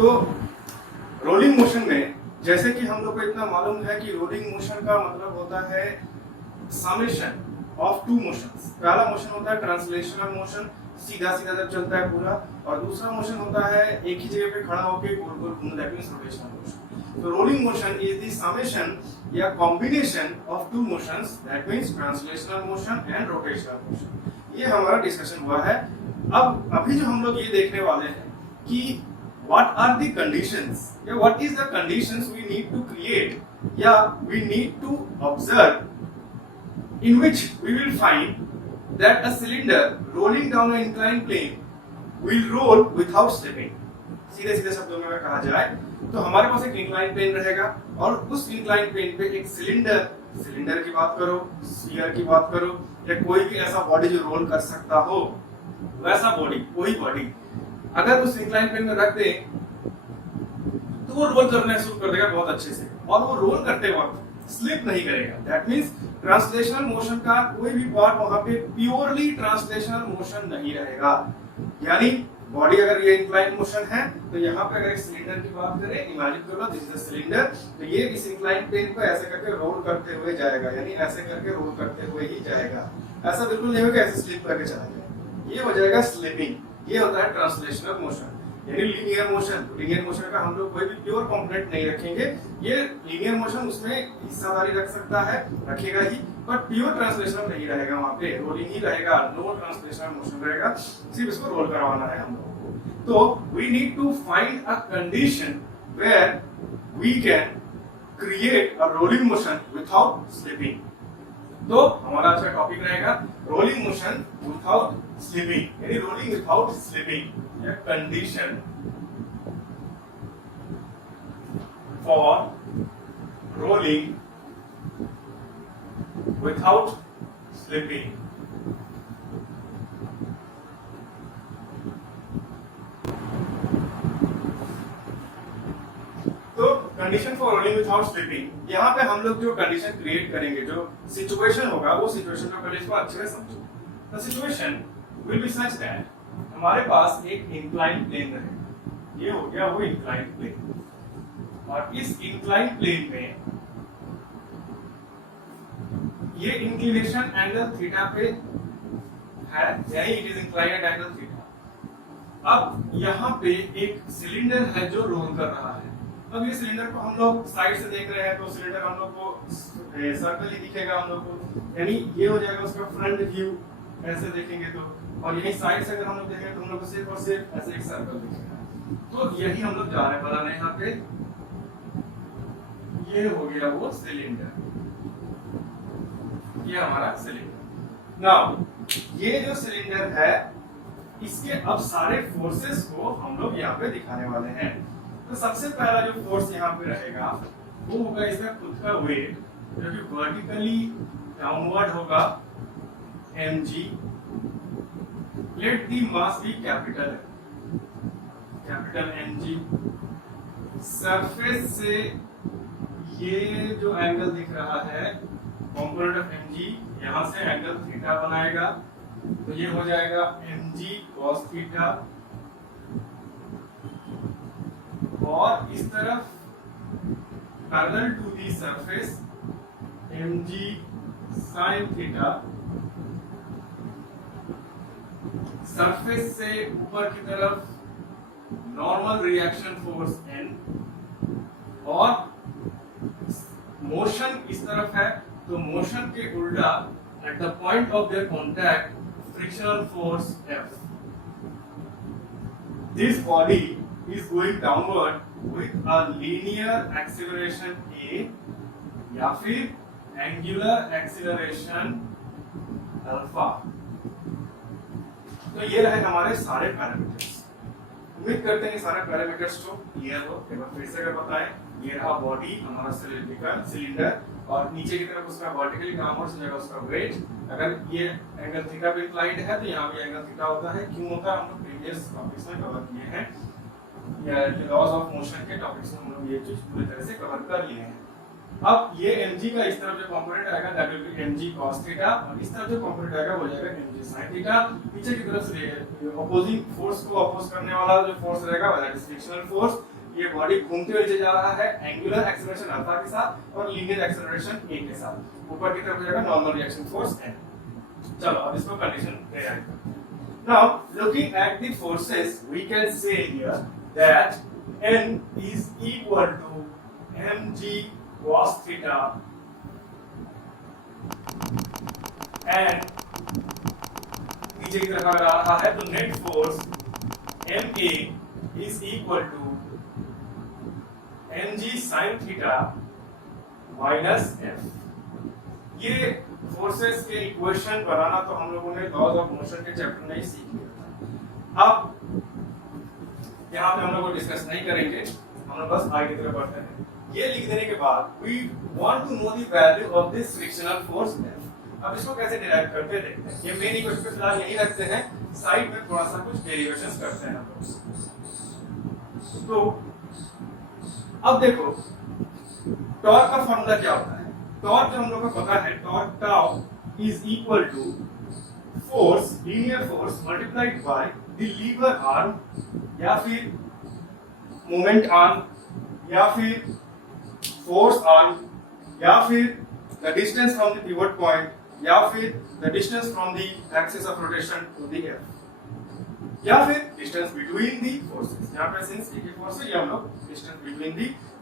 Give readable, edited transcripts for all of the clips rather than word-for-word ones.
तो rolling motion में जैसे कि हम लोग को इतना मालूम है कि रोलिंग मोशन का मतलब होता है समेशन ऑफ टू मोशंस। पहला मोशन होता है ट्रांसलेशनल मोशन, सीधा सीधा जब चलता है पूरा, और दूसरा मोशन होता है एक ही जगह पे खड़ा होकर गोल गोल घूमना, दैट मींस रोटेशनल मोशन। तो rolling motion is the summation या combination of two motions, that means translational motion and rotational motion. ये हमारा डिस्कशन हुआ है। अब अभी जो हम लोग ये देखने वाले हैं कि what are the conditions, या what is the conditions we need to create या we need to observe in which we will find that a cylinder rolling down an inclined plane will roll without slipping। सीधे सीधे शब्दों में अगर कहा जाए तो हमारे पास एक इंक्लाइन प्लेन रहेगा और उस इंक्लाइन प्लेन पे एक सिलेंडर की बात करो, स्फीयर की बात करो, या कोई भी ऐसा बॉडी जो रोल कर सकता हो, वैसा बॉडी, कोई बॉडी अगर उस इंक्लाइन प्लेन में रख दे तो वो रोल करना शुरू कर देगा बहुत अच्छे से, और वो रोल करते वक्त स्लिप नहीं करेगा। दैट मींस ट्रांसलेशनल मोशन का कोई भी पार्ट वहां पे प्योरली ट्रांसलेशनल मोशन नहीं रहेगा। यानी बॉडी अगर ये इंक्लाइन मोशन है तो यहाँ पे अगर एक सिलेंडर की बात करें, इमेजिन करो दिस इज द सिलेंडर, तो ये इस इंक्लाइन प्लेन को ऐसे करके रोल करते हुए जाएगा, यानी ऐसे करके रोल करते हुए ही जाएगा। ऐसा बिल्कुल नहीं होगा ऐसे स्लिप करके चला जाए, ये हो जाएगा स्लिपिंग। ये होता है ट्रांसलेशनल मोशन। यानी लीनियर मोशन, लीनियर मोशन का हम लोग कोई भी प्योर कंपोनेंट नहीं रखेंगे। ये लीनियर मोशन उसमें हिस्सादारी रख सकता है, रखेगा ही, बट प्योर ट्रांसलेशनल नहीं रहेगा, वहां पे रोलिंग ही रहेगा, नो ट्रांसलेशनल मोशन रहेगा, सिर्फ इसको रोल करवाना है हम लोग को। तो we need to find a condition where we can create a rolling motion without slipping. तो हमारा अच्छा टॉपिक रहेगा रोलिंग मोशन विदाउट स्लिपिंग, यानी रोलिंग विदाउट स्लिपिंग, या condition for rolling without slipping. तो condition for rolling without slipping, यहाँ पे हम लोग जो कंडीशन क्रिएट करेंगे, जो सिचुएशन होगा, वो सिचुएशन को पहले इसको अच्छे से समझो। The situation will be such that हमारे पास एक इंक्लाइन प्लेन है, ये हो गया वो इंक्लाइन प्लेन, और इस इंक्लाइन प्लेन में ये इंक्लिनेशन एंगल थीटा पे है, यानी it is inclined at angle theta. अब यहाँ पे एक सिलेंडर है जो रोल कर रहा है। अब ये सिलेंडर को हम लोग साइड से देख रहे हैं तो सिलेंडर हम लोग को सर्कल ही दिखेगा हम लोग को, यानी ये हो जाएगा उसका फ्रंट व्यू, ऐसे देखेंगे तो, और यही साइड से अगर हम लोग देखेंगे तो हम लोग को सिर्फ और सिर्फ ऐसे एक सर्कल दिखेगा। तो यही हम लोग जा रहे हैं बनाने यहाँ पे। ये हो गया वो सिलेंडर, ये हमारा सिलेंडर। नाउ ये जो सिलेंडर है इसके अब सारे फोर्सेस को हम लोग यहाँ पे दिखाने वाले हैं। तो सबसे पहला जो फोर्स यहाँ पे रहेगा वो होगा इसका खुद का वेट, जो कि वर्टिकली डाउनवर्ड होगा, mg। Let the mass be capital mg। Surface से ये जो एंगल दिख रहा है कंपोनेंट ऑफ mg, यहां से एंगल थीटा बनाएगा, तो ये हो जाएगा mg cos थीटा, और इस तरफ parallel to the surface mg sin theta. Surface से ऊपर की तरफ नॉर्मल रिएक्शन फोर्स n, और मोशन इस तरफ है तो मोशन के उल्टा at the point of their contact frictional force F। This body is going downward with a linear acceleration a या फिर angular acceleration alpha। तो ये रहे हमारे सारे पैरामीटर्स। उम्मीद करते हैं सारे पैरामीटर्स को क्लियर हो। एक बार फिर से अगर बताएं, ये रहा बॉडी हमारा सिलेंडर, और नीचे की तरफ उसका वर्टिकली डाउनवर्ड जाएगा उसका वेट। अगर ये एंगल थीटा पे इंक्लाइंड है तो यहाँ भी एंगल थीटा होता है। क्यों होता है हम लोग प्रीवियस टॉपिक्स में कवर किए हैं, या लॉज ऑफ मोशन के टॉपिक्स में हम लोग ये चीज पूरी तरह से कवर कर लिए हैं। अब ये mg का इस तरफ जो कंपोनेंट आएगा that will be mg cos theta, और इस तरफ जो कंपोनेंट आएगा वो जाएगा mg sin थीटा। पीछे की तरफ से अपोजिंग फोर्स को अपोज करने वाला जो फोर्स रहेगा दैट इज फ्रिक्शनल फोर्स। ये बॉडी घूमते हुए जा रहा है एंगुलर एक्सेलरेशन अल्फा के साथ और लीनियर एक्सेलरेशन a के साथ। ऊपर की तरफ हो जाएगा नॉर्मल रिएक्शन फोर्स n। चलो अब इसको कंडीशन डिराइव करते हैं। Now looking at the forces we can say here that n is equal to mg cos theta and नीचे की तरफ अगर आ रहा है तो net force ma is equal to mg sin theta minus f। ये फोर्सेस के इक्वेशन बनाना तो हम लोगों ने लॉज ऑफ मोशन के चैप्टर में ही सीख लिया था। अब यहाँ पे हम लोग डिस्कस नहीं करेंगे, हम लोग बस आगे की तरफ बढ़ते हैं। ये लिख देने के बाद we want to know the value of this frictional force F। अब इसको कैसे डिराइव करते हैं देखते हैं। ये मेन इक्वेशन पे फिलहाल यही रखते हैं, साइड में थोड़ा सा कुछ डेरिवेशंस करते हैं हम लोग। तो अब देखो टॉर्क का फॉर्मूला क्या होता है। टॉर्क जो हम लोग को पता है, torque tau is equal to force, linear force multiplied by the lever arm या फिर मोमेंट आर्म या फिर फोर्स आर्म या फिर the distance from the pivot point या फिर the distance from the axis of rotation to the F या फिर डिस्टेंस बिटवीन द फोर्सेस। यहां पे सिंस एक ही फोर्स है, ये हम लोग distance between the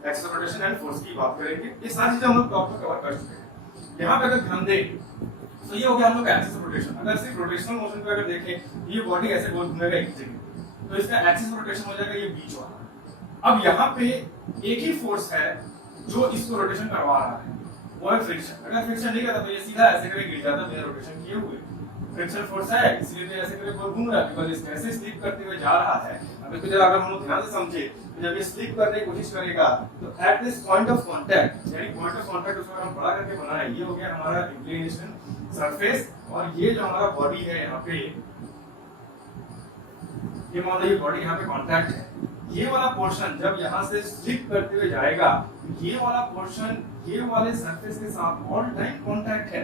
axis of rotation and force की बात करेंगे। ये सारी चीजें हम लोग टॉप में कवर कर चुके हैं। यहां पे अगर ध्यान दें तो ये हो गया हम लोग एक्सिस ऑफ रोटेशन। अगर सिर्फ रोटेशनल मोशन पे अगर देखें ये बॉडी ऐसे गोल घूमेगा एक जगह, तो इसका एक्सिस ऑफ रोटेशन हो जाएगा ये बीच वाला। अब यहाँ पे एक ही फोर्स है जो इसको रोटेशन करवा रहा है, वो है फ्रिक्शन। अगर फ्रिक्शन नहीं करता तो ये सीधा ऐसे करके गिर जाता बिना रोटेशन किए हुए। फ्रिक्शन फोर्स है इसलिए तो ऐसे करके गोल घूम रहा है, बिकॉज़ इसमें ऐसे स्लिप करते हुए जा रहा है। अब इसको जरा अगर हम लोग ध्यान से समझे तो जब ये स्लिप करने की कोशिश करेगा तो at this point of contact, यानी पॉइंट ऑफ कांटेक्ट उसको हम बड़ा करके बनाए, ये हो गया हमारा इंक्लिनेशन सरफेस। और ये जो हमारा बॉडी है यहाँ पे, ये मान लो ये बॉडी यहाँ पे कांटेक्ट है, ये वाला पोर्शन जब यहाँ से स्लिप करते हुए जाएगा, ये वाला पोर्शन ये वाले सरफेस के साथ ऑल टाइम कांटेक्ट है,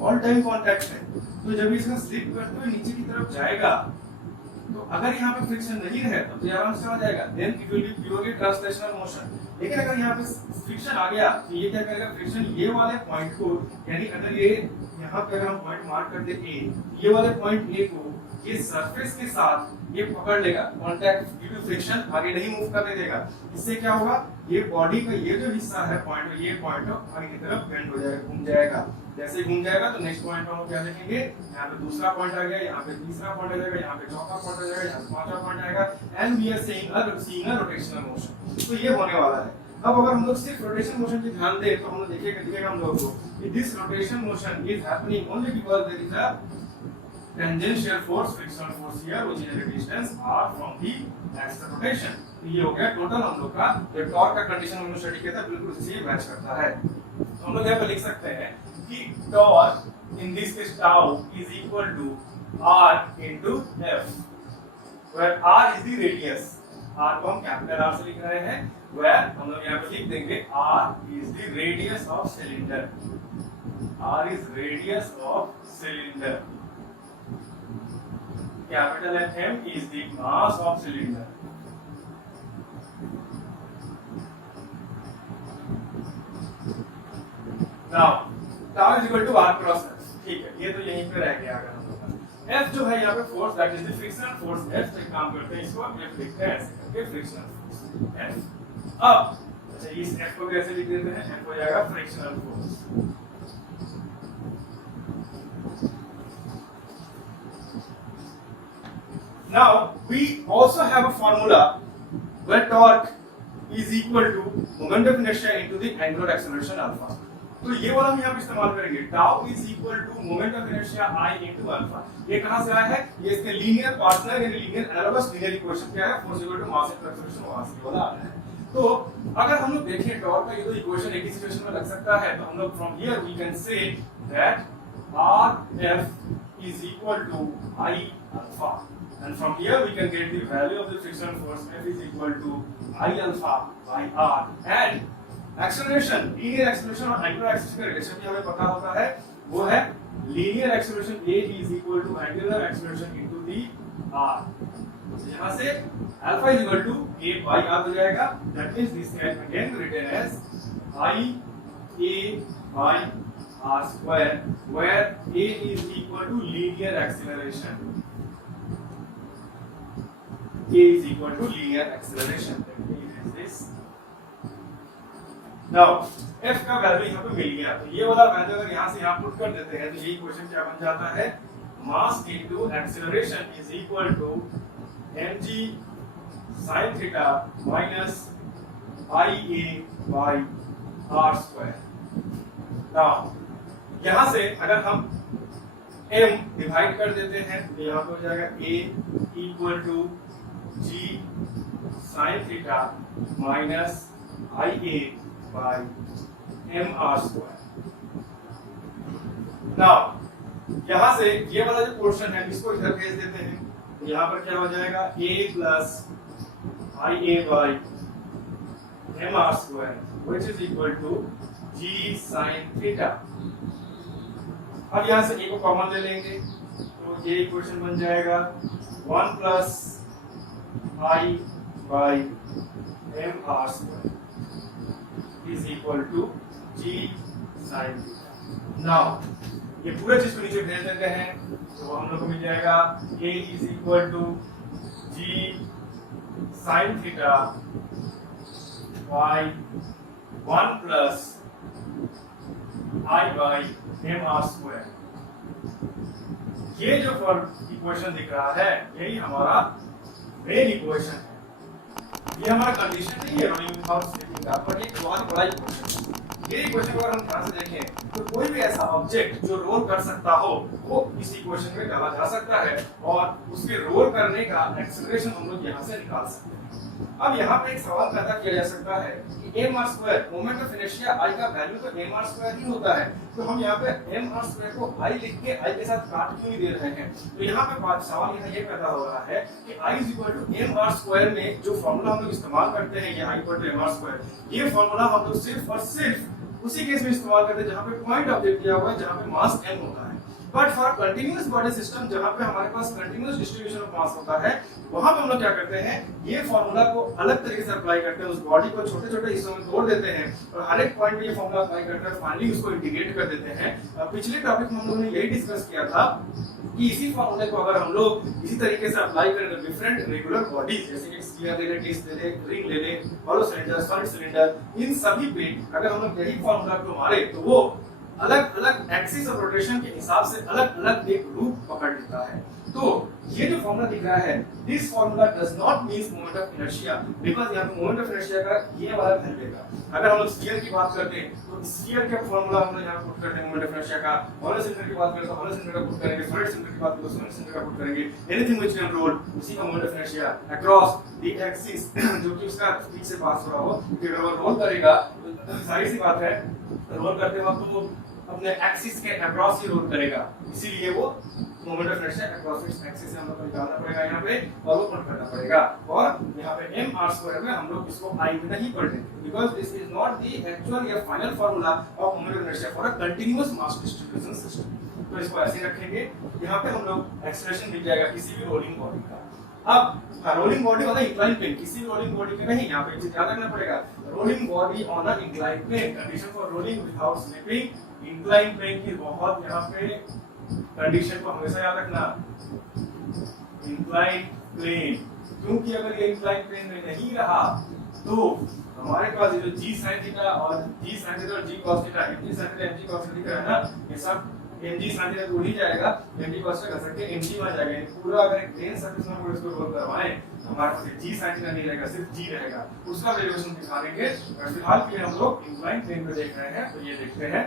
ऑल टाइम कांटेक्ट है। तो जब इसका स्लिप करते हुए नीचे की तरफ जाएगा तो अगर यहाँ पे फ्रिक्शन नहीं है तो ये आराम से आ जाएगा, then it will be purely translational motion. लेकिन अगर यहाँ पे फ्रिक्शन आ गया तो ये क्या करेगा, फ्रिक्शन ये वाले पॉइंट को, यानी अगर ये यहाँ पे अगर हम पॉइंट मार्क कर दे A, ये वाले पॉइंट A को ये सरफेस के साथ ये पकड़ लेगा, कांटेक्ट ड्यू टू फ्रिक्शन आगे नहीं मूव करने देगा। इससे क्या होगा, ये बॉडी का ये जो हिस्सा है पॉइंट, ये पॉइंट आगे की तरफ बेंड हो जाएगा, घूम जाएगा। जैसे घूम जाएगा तो नेक्स्ट पॉइंट हम क्या देखेंगे, यहाँ पे दूसरा पॉइंट आ गया, यहाँ पे तीसरा पॉइंट आ जाएगा, यहाँ पे चौथा पॉइंट आ जाएगा, यहाँ पे पांचवा पॉइंट आएगा, and we are seeing a rotational motion. तो ये होने वाला है। अब अगर हम लोग सिर्फ रोटेशन मोशन पे ध्यान दें तो हम लोग दिखेगा हम लोगों को कि this rotation motion is happening only because there is a tangential force, frictional force here which is a distance r from the axis of rotation। तो ये हो गया टोटल हम लोग का जो टॉर्क का कंडीशन हम लोग स्टडी किया था, बिल्कुल इसी मैच करता है। तो हम लोग यहाँ पे लिख सकते हैं कि torque in this case tau is equal to r into f, where r is the radius। r को हम कैपिटल R से लिख रहे हैं, where हम लोग यहाँ पे लिख देंगे r is the radius of cylinder। r is radius of cylinder। Capital M is the mass of cylinder। Now, tau is equal to r cross f। ठीक है, ये तो यहीं पे रह गया। अगर हम लोग F जो है यहाँ पे force that is the frictional force F से काम करते हैं, इसको हम F लिखते हैं ऐसे करके फ्रिक्शनल फोर्स F। अब अच्छा इस F को कैसे लिख देते हैं, F हो जाएगा frictional force. Now we also have a formula where torque is equal to moment of inertia into the angular acceleration alpha। तो ये वाला हम यहाँ पे इस्तेमाल करेंगे, tau is equal to moment of inertia I into alpha. ये कहाँ से आया है, ये इसके लीनियर पार्टनर यानी लीनियर एनालॉगस लीनियर इक्वेशन क्या है, force equal to mass into acceleration mass ये वाला आया है। तो अगर हम लोग देखें टॉर्क का ये दो इक्वेशन एक ही सिचुएशन में लग सकता है, तो हम लोग from here we can say that Rf is equal to I alpha, and from here we can get the value of the frictional force F is equal to I alpha by R, and acceleration, linear acceleration और angular acceleration का relation भी हमें पता होता है, वो है linear acceleration a is equal to angular acceleration into the r। यहाँ से alpha is equal to a by r हो जाएगा, that means this can again be written as i a by r square where a is equal to linear acceleration, a is equal to linear acceleration। Let me erase this। Now f का value यहाँ पे मिल गया, तो ये वाला value अगर यहाँ से यहाँ पुट कर देते हैं तो यही क्वेश्चन क्या बन जाता है, mass into acceleration is equal to mg sin theta minus ia by r square। Now यहाँ से अगर हम m डिवाइड कर देते हैं तो यहाँ पे हो जाएगा a equal to g sin theta minus ia by mr square। Now यहाँ से ये वाला जो पोर्शन है इसको इधर भेज देते हैं, तो यहाँ पर क्या हो जाएगा a plus ia by mr square which is equal to g sin theta। अब यहाँ से a को कॉमन ले लेंगे तो ये इक्वेशन बन जाएगा 1 plus i by mr square is equal to g sin theta। Now ये पूरा चीज को नीचे भेज देते हैं तो हम लोग को मिल जाएगा a is equal to g sin theta by 1 plus i by mr square। ये जो इक्वेशन दिख रहा है यही हमारा मेन इक्वेशन है, ये हमारा कंडीशन नहीं है रोलिंग और स्लिपिंग का, पर ये बहुत बड़ा इक्वेशन है। ये इक्वेशन को अगर हम ध्यान से देखें तो कोई भी ऐसा ऑब्जेक्ट जो रोल कर सकता हो वो इस इक्वेशन में डाला जा सकता है और उसके रोल करने का एक्सेलरेशन हम लोग यहाँ से निकाल सकते हैं। अब यहाँ पे एक सवाल पैदा किया जा सकता है कि mr square moment of inertia I का वैल्यू तो mr स्क्वायर ही होता है, तो हम यहाँ पे mr स्क्वायर को I लिख के I के साथ काट क्यों नहीं दे रहे हैं। तो यहाँ पे सवाल ये पैदा हो रहा है कि I is equal to mr square में जो फॉर्मूला हम लोग इस्तेमाल करते हैं ये I equal to mr square, ये फॉर्मूला हम लोग सिर्फ और सिर्फ उसी केस में इस्तेमाल करते हैं जहाँ पे पॉइंट ऑब्जेक्ट दिया हुआ है, जहाँ पे मास m होता है। But for continuous body system जहाँ पे हमारे पास कंटिन्यूअस डिस्ट्रीब्यूशन ऑफ मास होता है वहां पे हम लोग क्या करते हैं, ये फॉर्मूला को अलग तरीके से अप्लाई करते हैं, उस बॉडी को छोटे छोटे हिस्सों में तोड़ देते हैं और हर एक पॉइंट पे ये फॉर्मूला अप्लाई करते हैं, फाइनली उसको इंटीग्रेट कर देते हैं। पिछले टॉपिक में हम लोगों ने यही डिस्कस किया था कि इसी फॉर्मूले को अगर हम लोग इसी तरीके से अप्लाई करें तो डिफरेंट रेगुलर बॉडीज जैसे कि स्फीयर ले ले, डिस्क ले ले, रिंग ले ले, हॉलो सिलेंडर, सॉलिड सिलेंडर, इन सभी पे अगर हम लोग यही फॉर्मूला को मारे तो वो अलग अलग एक्सिस ऑफ रोटेशन के हिसाब से अलग अलग एक रूप पकड़ लेता है। तो ये जो फॉर्मूला दिख रहा है this formula does not means moment of inertia, because यहाँ पे मोमेंट ऑफ इनर्शिया का ये वाला वैल्यू लेगा। अगर हम लोग स्फीयर की बात करते हैं तो स्फीयर का फॉर्मूला हम लोग यहाँ पुट करते हैं मोमेंट ऑफ इनर्शिया का, हॉलो सिलेंडर की बात करें तो हॉलो सिलेंडर का पुट करेंगे, सॉलिड सिलेंडर की बात करें तो सॉलिड सिलेंडर का पुट करेंगे, एनीथिंग व्हिच कैन रोल उसी का moment of inertia across the axis जो कि उसका बीच से पास हो रहा हो, क्योंकि अगर वो रोल करेगा तो सारी सी बात है रोल करते वक्त वो अपने एक्सिस के अक्रॉस ही रोल करेगा, इसीलिए वो moment of inertia across its axis से हम लोग को निकालना पड़ेगा यहाँ पे और वो पुट करना पड़ेगा। और यहाँ पे mr स्क्वायर में हम लोग इसको I में नहीं पढ़ देंगे because this is not the actual या final formula of moment of inertia for a continuous mass distribution system. तो इसको ऐसे रखेंगे, यहाँ पे हम लोग एक्सेलरेशन मिल जाएगा किसी भी रोलिंग बॉडी का। अब rolling body on incline plane, किसी भी रोलिंग बॉडी का नहीं, यहाँ पे चीज याद रखना पड़ेगा, rolling body on a incline plane, condition for rolling without slipping, incline plane की बहुत यहाँ पे कंडीशन को हमेशा याद रखना, इंक्लाइन प्लेन, क्योंकि अगर ये इंक्लाइन प्लेन में नहीं रहा तो हमारे पास ये जो g sin थीटा और g sin थीटा और g cos theta, mg sin theta mg cos theta है ना, ये सब mg sin थीटा तो उड़ ही जाएगा, mg cos थीटा कर सकते हैं mg में आ जाएगा, पूरा अगर एक प्लेन सरफेस में इसको रोल करवाएं हमारे पास g sin थीटा नहीं रहेगा, सिर्फ g रहेगा, उसका वेरिएशन दिखा देंगे। और फिलहाल के लिए हम लोग इंक्लाइन प्लेन पे देख रहे हैं, तो ये देखते हैं।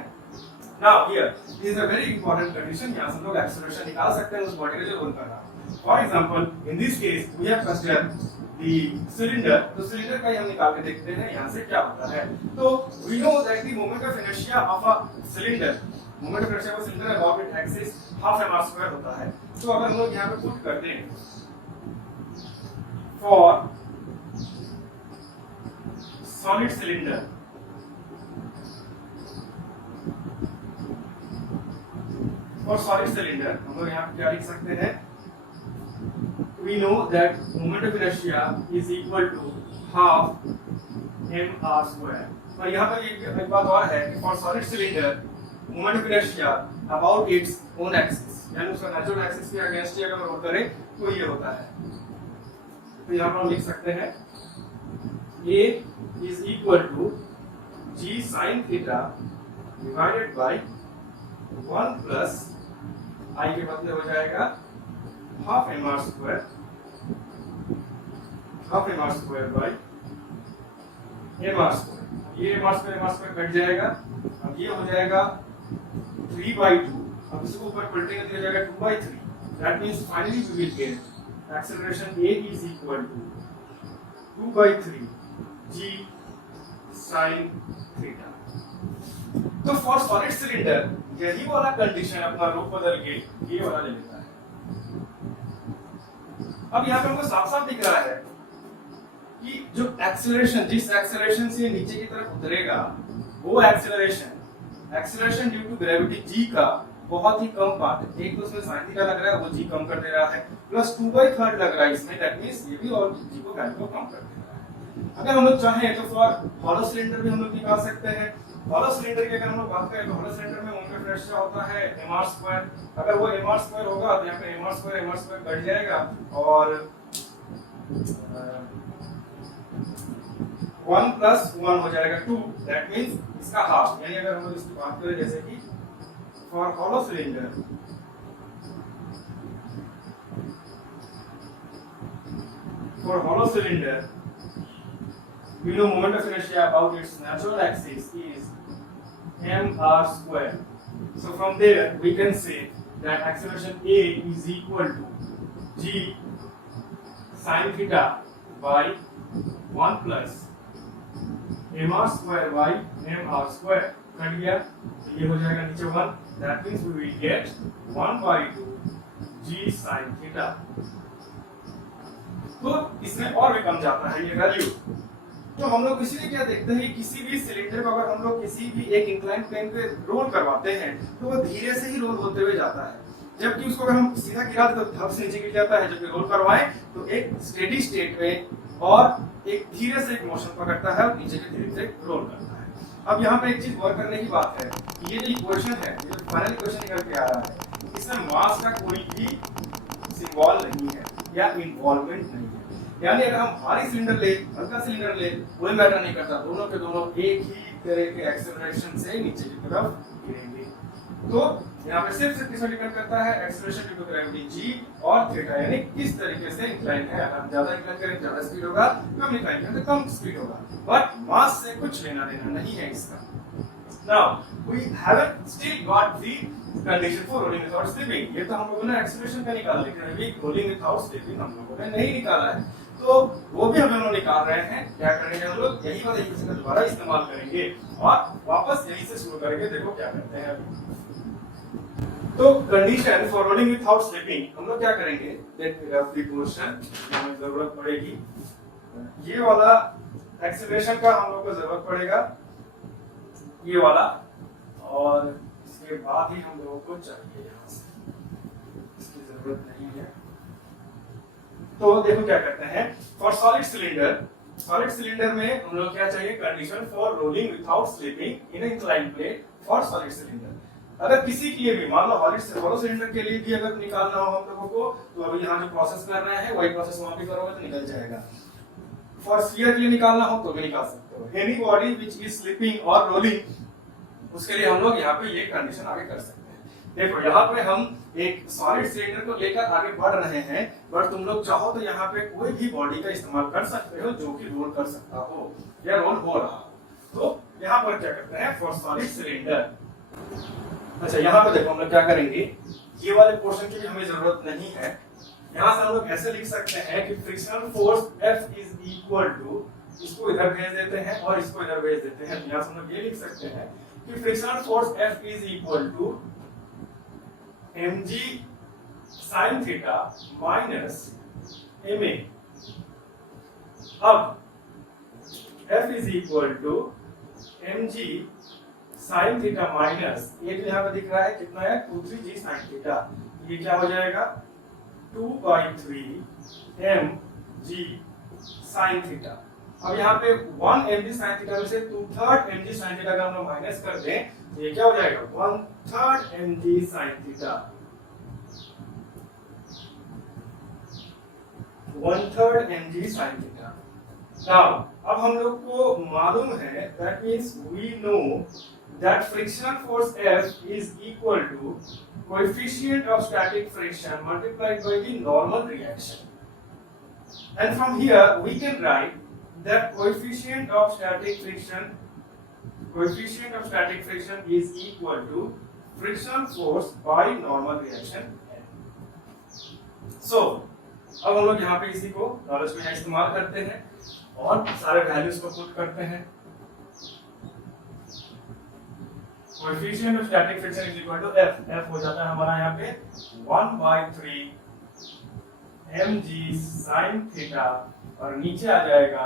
Now here is a very important condition, यहाँ से हम लोग एक्सेलरेशन निकाल सकते हैं उस बॉडी का जो रोल कर रहा है। For example, in this case we have considered the cylinder, तो सिलेंडर का हम निकाल के देखते हैं यहाँ से क्या होता है। तो we know that the moment of inertia of a cylinder, moment of inertia of a cylinder along its axis half mr square होता है। तो अगर हम लोग यहाँ पे पुट कर दें for solid cylinder for solid cylinder हम लोग यहाँ पे क्या लिख सकते हैं, we know that moment of inertia is equal to half mr square। और यहाँ पर एक बात और है कि for solid cylinder moment of inertia about its own axis, यानी उसका नेचुरल एक्सिस के अगेंस्ट ही अगर रोल करे तो ये होता है। तो यहाँ पर हम लिख सकते हैं a is equal to g sin theta divided by 1 plus I के बदले हो जाएगा half mr square by mr square। ये mr square कट जाएगा, अब ये हो जाएगा 3/2, अब इसको ऊपर पलटेंगे तो हो जाएगा 2/3। That means finally we will get acceleration a is equal to 2/3 g sin theta। तो फॉर सॉलिड सिलेंडर यही वाला कंडीशन अपना रूप बदल के ये वाला ले लेता है। अब यहाँ पे हमको साफ साफ दिख रहा है कि जो एक्सेलरेशन, जिस एक्सेलरेशन से नीचे की तरफ उतरेगा वो acceleration due to gravity g का बहुत ही कम पार्ट, एक तो उसमें sin थीटा लग रहा है वो g कम कर दे रहा है, प्लस 2/3 लग रहा है इसमें, दैट मींस ये भी और g को वैल्यू को कम कर दे रहा है। अगर हम लोग चाहें तो फॉर हॉलो सिलेंडर भी हम लोग निकाल सकते हैं। हॉलो सिलेंडर की अगर हम लोग बात करें तो हॉलो सिलेंडर में मोमेंट ऑफ इनर्शिया होता है mr स्क्वायर। अगर वो mr स्क्वायर होगा तो यहाँ पे mr स्क्वायर कट जाएगा और 1 plus 1 हो जाएगा 2, दैट मींस इसका हाफ। यानी अगर हम लोग इसकी बात करें जैसे कि for hollow cylinder we know moment of inertia about its natural axis is mr square। So from there we can say that acceleration a is equal to g sin theta by 1 plus mr square by mr square। Cut गया तो ये हो जाएगा नीचे 1, that means we will get 1/2 g sin theta। तो इसमें और भी कम जाता है ये वैल्यू। तो हम लोग इसीलिए क्या देखते हैं, किसी भी सिलेंडर को अगर हम लोग किसी भी एक इंक्लाइन प्लेन पे रोल करवाते हैं तो वो धीरे से ही रोल होते हुए जाता है, जबकि उसको अगर हम सीधा गिरा दें तो धप से नीचे गिर जाता है। जबकि रोल करवाएं तो एक स्टेडी स्टेट में और एक धीरे से एक मोशन पकड़ता है और नीचे के धीरे से रोल करता है। अब यहाँ पे एक चीज गौर करने की बात है, ये जो इक्वेशन है, ये जो फाइनल इक्वेशन निकल के आ रहा है, इसमें मास का कोई भी सिंबल नहीं है या इन्वॉल्वमेंट नहीं है। यानी अगर हम भारी सिलेंडर ले, हल्का सिलेंडर ले, कोई मैटर नहीं करता, दोनों के दोनों एक ही तरह के एक्सेलरेशन से नीचे की तरफ गिरेंगे। तो यहाँ पे सिर्फ किसमें डिपेंड करता है, acceleration due to gravity g और थीटा, यानी किस तरीके से इंक्लाइन है। अगर हम ज्यादा इंक्लाइन करें ज्यादा स्पीड होगा, कम इंक्लाइन करें तो कम स्पीड होगा, बट मास से कुछ लेना देना नहीं है इसका। Now we haven't still got the condition for rolling without slipping। ये तो हम लोगों ने एक्सेलरेशन का निकाला, लेकिन अभी रोलिंग विदाउट स्लिपिंग हम लोगों ने नहीं निकाला है, तो वो भी हम लोग निकाल रहे हैं। क्या करेंगे हम लोग, यही वाला इक्वेशन का दोबारा इस्तेमाल करेंगे और वापस यहीं से शुरू करेंगे। देखो क्या करते हैं अभी। तो condition for rolling without slipping हम लोग क्या करेंगे, let me rough the question, हमें जरूरत पड़ेगी ये वाला एक्सेलरेशन का, हम लोग को जरूरत पड़ेगा ये वाला, और इसके बाद ही हम लोगों को चाहिए यहाँ से, इसकी जरूरत नहीं है। तो देखो क्या करते हैं, फॉर सॉलिड सिलेंडर में हम लोग क्या चाहिए, condition for rolling without slipping in incline plane for solid cylinder. अगर किसी के लिए भी, मान लो हॉलो सिलेंडर के लिए भी अगर निकालना हो हम लोगों को, तो अभी यहाँ जो प्रोसेस कर रहे हैं वही प्रोसेस वहां भी करोगे तो निकल जाएगा। फॉर स्फीयर के लिए निकालना हो तो भी निकाल सकते हो। Any body which is slipping और रोलिंग, उसके लिए हम लोग यहाँ पे ये कंडीशन आगे कर सकते हैं। देखो यहाँ पे हम एक सॉलिड सिलेंडर को लेकर आगे बढ़ रहे हैं, बट तुम लोग चाहो तो यहाँ पे कोई भी बॉडी का इस्तेमाल कर सकते हो जो कि रोल कर सकता हो या रोल हो रहा हो। तो यहाँ पर क्या करते हैं, फॉर सॉलिड सिलेंडर। अच्छा यहाँ पे देखो हम लोग क्या करेंगे, ये वाले पोर्शन की भी हमें जरूरत नहीं है। यहाँ से हम लोग ऐसे लिख सकते हैं कि frictional force F is equal to, इसको इधर भेज देते हैं और इसको इधर भेज देते हैं। यहाँ से हम लोग ये लिख सकते हैं कि frictional force F is equal to mg sin theta minus ma। अब F is equal to mg sine theta minus ये जो यहाँ पे दिख रहा है कितना है 2-3g साइन थीटा, ये क्या हो जाएगा 2/3 mg साइन थीटा। अब यहाँ पे 1 mg साइन थीटा में से 2/3 mg साइन थीटा का हम लोग माइनस कर दें तो ये क्या हो जाएगा 1/3 mg sine theta, 1/3 mg sine theta. Now अब हम लोग को मालूम है that means we know that frictional force F is equal to coefficient of static friction multiplied by the normal reaction. And from here we can write that coefficient of static friction is equal to frictional force by normal reaction. So अब हम लोग यहाँ पे इसी को knowledge में इस्तेमाल करते हैं और सारे वैल्यूज को पुट करते हैं। Coefficient of static friction is equal to F, F हो जाता है हमारा यहाँ पे 1/3 mg sin थीटा और नीचे आ जाएगा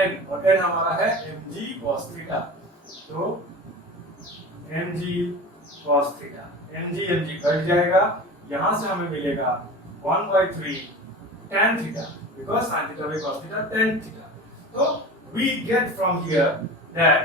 n और n हमारा है mg cos थीटा, तो mg cos थीटा mg कट जाएगा, यहाँ से हमें मिलेगा 1/3 tan theta because sin theta by cos theta tan theta. तो we get from here that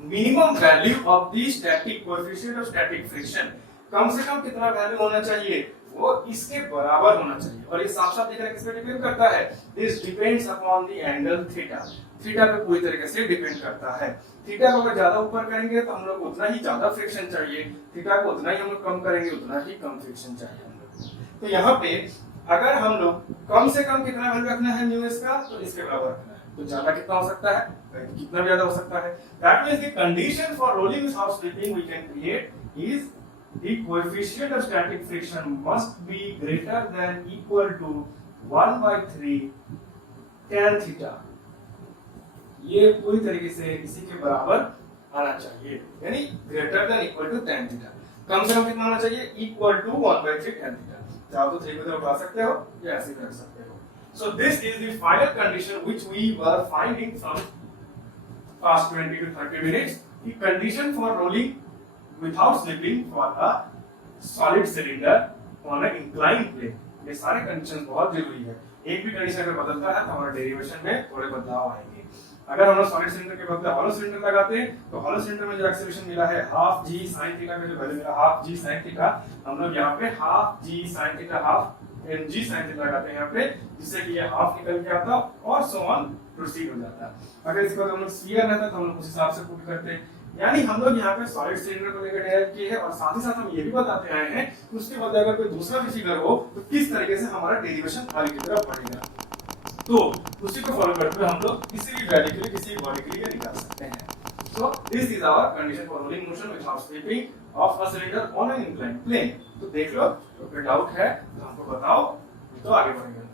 minimum value of the static coefficient of static friction कम से कम कितना वैल्यू होना चाहिए, वो इसके बराबर होना चाहिए। और ये साफ साफ दिख रहा है किस पे डिपेंड करता है, this depends upon the angle theta, theta पे पूरी तरीके से डिपेंड करता है। थीटा को अगर ज्यादा ऊपर करेंगे तो हम लोग उतना ही ज्यादा फ्रिक्शन चाहिए, थीटा को उतना ही हम लोग कम करेंगे उतना ही कम फ्रिक्शन चाहिए हम लोग। तो यहाँ पे अगर हम लोग कम से कम कितना वैल्यू रखना है न्यू इसका, तो इसके बराबर रखना है। तो ज्यादा कितना हो सकता है, कितना ज्यादा हो सकता है, that means the condition for rolling without slipping we can create is the coefficient of static friction must be greater than equal to 1/3 tan theta. ये पूरी तरीके से इसी के बराबर आना चाहिए, यानी greater than equal to tan theta. कम से कम कितना होना चाहिए, इक्वल टू 1/3 tan थीटा। चाहो तो 3 की तरफ ला सकते हो या ऐसे भी रख सकते हो। So this is the final condition which we were finding from past 20 to 30 minutes. The condition for rolling without slipping for a solid cylinder on an inclined plane. ये सारे कंडीशन बहुत जरूरी है। एक भी कंडीशन अगर बदलता है तो हमारे डेरिवेशन में थोड़े बदलाव आएंगे। अगर हम लोग सॉलिड सिलेंडर के बदले हॉलो सिलेंडर लगाते हैं तो हॉलो सिलेंडर में जो एक्सेलरेशन मिला है हाफ जी साइन थीटा का जो वैल्यू मिला हाफ जी साइन थीटा, हम लोग यहाँ पे half g sine theta half mg sin theta लगाते हैं यहाँ पे, जिससे कि ये हाफ निकल के आता और सो ऑन प्रोसीड हो जाता है। अगर इसको हम लोग स्फीयर रहता तो हम लोग उस हिसाब से पुट करते हैं। यानी हम लोग यहाँ पे सॉलिड सिलेंडर को लेकर डेराइव किए हैं और साथ ही साथ हम ये भी बताते आए हैं कि उसके बदले अगर कोई दूसरा भी फिगर हो तो किस तरीके से हमारा डेरिवेशन आगे की तरफ बढ़ेगा। तो उसी को फॉलो करते हुए हम लोग किसी भी वैल्यू के लिए किसी भी बॉडी के लिए निकाल सकते हैं। So this is our condition for rolling motion without slipping of a cylinder on an inclined plane। तो देख लो, तो कोई डाउट है तो हमको बताओ, तो आगे बढ़ेंगे।